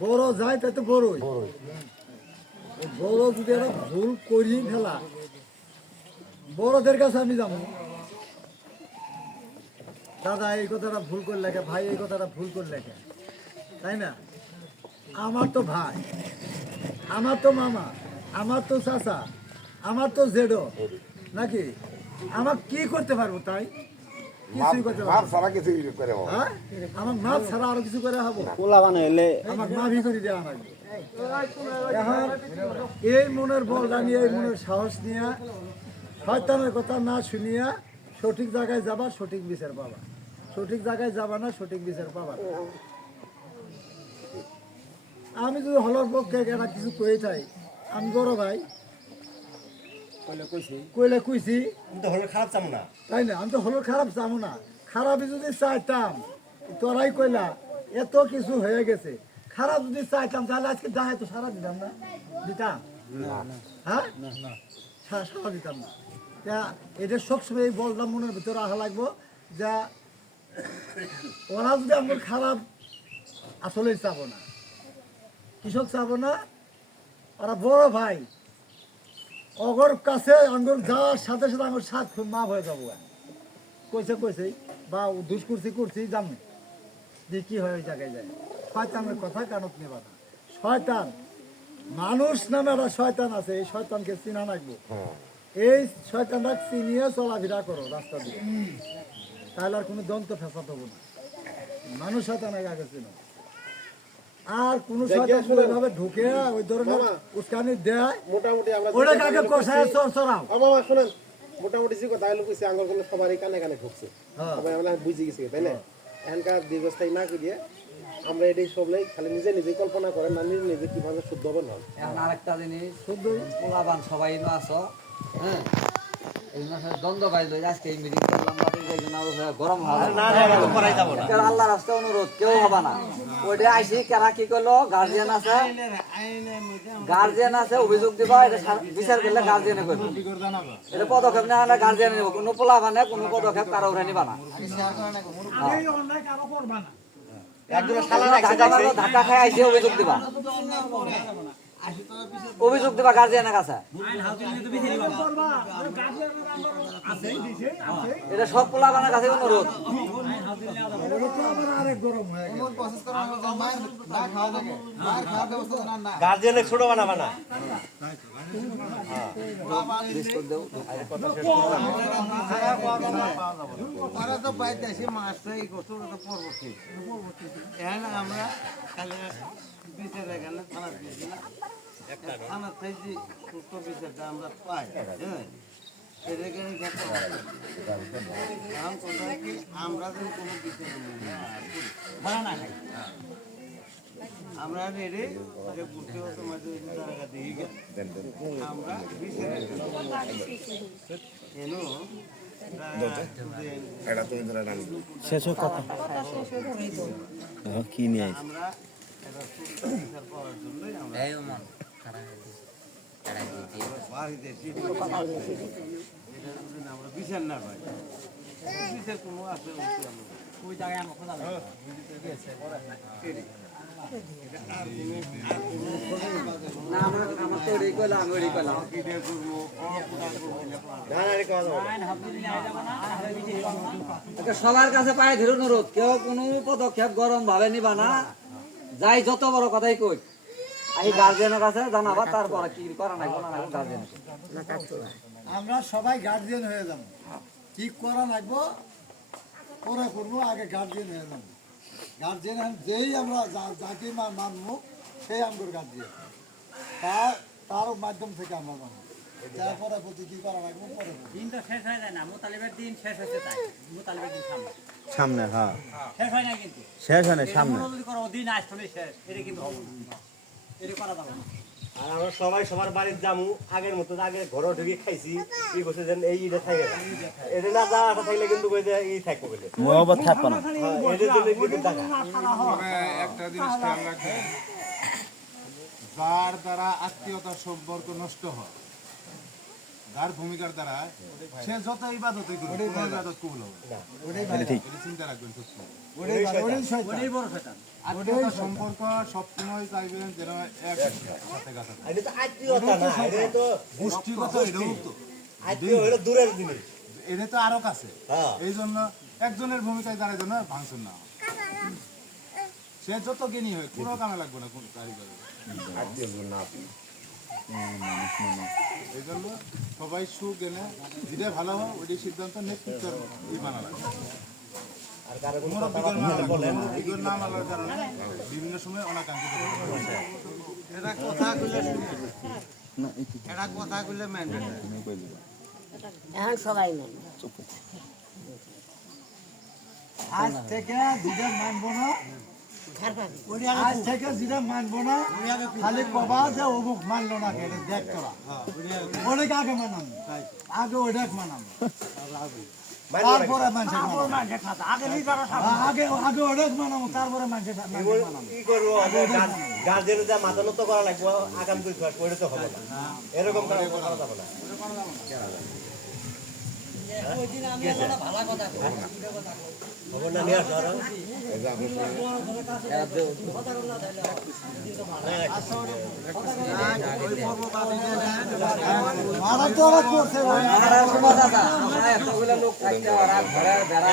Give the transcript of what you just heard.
বড় যায় তাই তো বড়ই বড় যদি একটা ভুল করি ফেলা বড়দের কাছে আমি যাবো দাদা এই কথাটা ভুল করলে কে ভাই এই কথাটা ভুল করলে কে তাই না আমার তো ভাই আমার তো মামা আমার তো চাচা আমার তো জেডো নাকি আমার কি করতে পারবো তাই কিছুই করতে পারবো হ্যাঁ আমার মাছ ছাড়া আরো কিছু করে হবো আমার মা ভিতরে দেওয়া লাগবে এখন এই মনের বলটা নিয়ে এই মনের সাহস নিয়ে শয়তানের কথা না শুনিয়া সঠিক জায়গায় যাবা সঠিক বিচার পাবা সঠিক জায়গায় যাবা না সঠিক বিচার পাবা আমি যদি হলর পক্ষে একটা কিছু কয়ে চাই আমি বড় ভাই কইলে কইছি খারাপ চামো না তাই না আমি তো হলর খারাপ চাবো না খারাপই যদি চাইতাম তোরাই কইলা এত কিছু হয়ে গেছে খারাপ যদি চাইতাম তাহলে আজকে দায় তো সারা দিতাম না দিতাম হ্যাঁ সারা দিতাম না তা এটা সবসময় বললাম মনের ভিতরে আশা লাগবো যা ওরা যদি আমার খারাপ আসলেই চাবো না কৃষক চাবো না ওরা বড় ভাই অগর কাছে আঙ্গুর যাওয়ার সাথে সাথে আমার সাত খুন মাপ হয়ে যাবো কইছে বা দুষ করছি জানি যে কি হয় ওই জায়গায় যায় শয়তানের কথা কানত নেবা না শয়তান মানুষ নামে একটা শয়তান আছে এই শয়তানকে চিনা রাখবো এই শয়তানটা চিনিয়ে চলাফেরা করো রাস্তা দিয়ে তাহলে আর কোনো দন্ত ফেসাত হবো না মানুষ শয়তান আগে চিনো আর কোন শয়তান ওইভাবে ঢুকে ওই ধরনের উস্কানি দেয় মোটামুটি আমরা ওটাকে আগে কষায় চড়াও মামা শুনেন মোটামুটি যে কথা হলো কইছে আঙ্গুরগুলো সবারই কানে কানে ঢুকছে সবাই আমরা বুঝে গেছি তাই না এখানকার দীর্ঘস্থায়ী না করিয়ে আমরা এটাই সবলাই খালি নিজে নিজে কল্পনা করেন না নিজে নিজে কিভাবে শুদ্ধ হবেন না এখন আরেকটা জিনিস শুদ্ধ পোলাবান সবাই আছো হ্যাঁ এই মাসে দ্বন্দ্ব বাইল আজকে এই মিটিং করলাম গরম হবে আল্লাহ রাস্তা অনুরোধ কেউ হবে না ওইটা আইসি কেনা কি করলো গার্জিয়ান আছে অভিযোগ দিবা এটা বিচার করলে গার্জিয়ানে করবে এটা পদক্ষেপ নেওয়া হলে গার্জিয়ানে নেব কোনো পোলাবানে কোনো পদক্ষেপ কারো উঠে নিবা না ধাক্কা খাই আইসি অভিযোগ দিবা গার্জিয়ানের কাছে এটা সব পোলাবানের কাছে অনুরোধ গার্জিয়ানে ছোট বানাবা না আমরা থানা থেকে সুস্থ বিচারটা আমরা পাই হ্যাঁ আমরা কোনো বিচার আমরা রেডি ঘুরতে হতো মাঝে জায়গা দিয়ে আমরা শেষ কথা কি নিয়ে আমরা এটা সুস্থ বিচার পাওয়ার জন্যই আমরা আমরা বিচার না পাই বিচার কোনো আছে ওই জায়গায় সবার কাছে পায়ে ধরে অনুরোধ কেউ কোনো পদক্ষেপ গরম ভাবে নিবা না যাই যত বড় কথাই কই এই গার্জিয়ানের কাছে জানাবা তারপরে কি করা নাই গার্জিয়ান আমরা সবাই গার্জিয়ান হয়ে যাবো কি করা লাগবো পরে করবো আগে গার্জিয়ান হয়ে যাবো গার্জিয়ান যেই আমরা যাকে মানবো সেই আমাদের গার্জিয়ান তার মাধ্যম থেকে আমরা জানবো তারপরে প্রতি কি করা লাগবো পরে দিনটা শেষ হয়ে যায় না মোতালিবের দিন শেষ হচ্ছে তাই মোতালিবের দিন সামনে হ্যাঁ শেষ হয় না কিন্তু শেষ হয় না সামনে যদি করো দিন আসলে শেষ এটা কিন্তু হবে না এটা করা যাবে না আর আমরা সবাই সবার বাড়ির জামু আগের মতো আগে ঘরে ঢুকে খাইছি কি করছে যেন এই ইটা থাকে এটা না যা আশা থাকলে কিন্তু এই থাকবো বলে মোহাম্মদ থাকবো না এদের জন্য কিন্তু টাকা একটা জিনিস খেয়াল রাখেন যার দ্বারা আত্মীয়তার সম্পর্ক নষ্ট হয় যার ভূমিকার দ্বারা সে যত ইবাদতই করুক কোনো ইবাদত কবুল হবে না। এটা চিন্তা রাখবেন সবসময়। আত্মীয়তা সম্পর্ক সবসময় চাইবেন যেন এক সাথে গাথা থাকে। এটা তো আত্মীয়তা না, এটা তো গোষ্ঠীগত এটাও তো আত্মীয় হলো দূরের জিনিস। এটা তো আরো কাছে। হ্যাঁ। এই জন্য একজনের ভূমিকায় দাঁড়ায় যেন ভাঙচুর না হয়। সে যত জ্ঞানী হয় কোনো কামে লাগবে না কোন কারিগরের। এই জন্য সবাই সুজ্ঞানে যেটা ভালো হয় ওইটি সিদ্ধান্ত নেতৃত্বের মানা লাগবে। মুরব্বীদের না মানার কারণে বিভিন্ন সময় অনাকাঙ্ক্ষিত ঘটনা ঘটে। এটা কথা কইলে এটা কথা কইলে মেনটেন এখন সবাই মানে আজ থেকে যেটা মানবো না, আজ থেকে যেটা মানবো না, খালি কবা যে অমুক মানলো না কেন দেখ তোরা ওটাকে আগে মানাম, আগে ওইটাকে মানাম, তারপরে মানুষের আগে আগে ওটাকে মানাবো, তারপরে মানুষের মানাম। কি করবো গার্জেনের যা মাথা নত করা লাগবে আগাম করে করে তো হবে না, এরকম করা যাবে না। খবরটা নিয়ে আসো আরো। মারা তো ওরা করছে ভাই। আর দাদা আমরা এতগুলো লোক থাকতে আর ঘরে বেড়া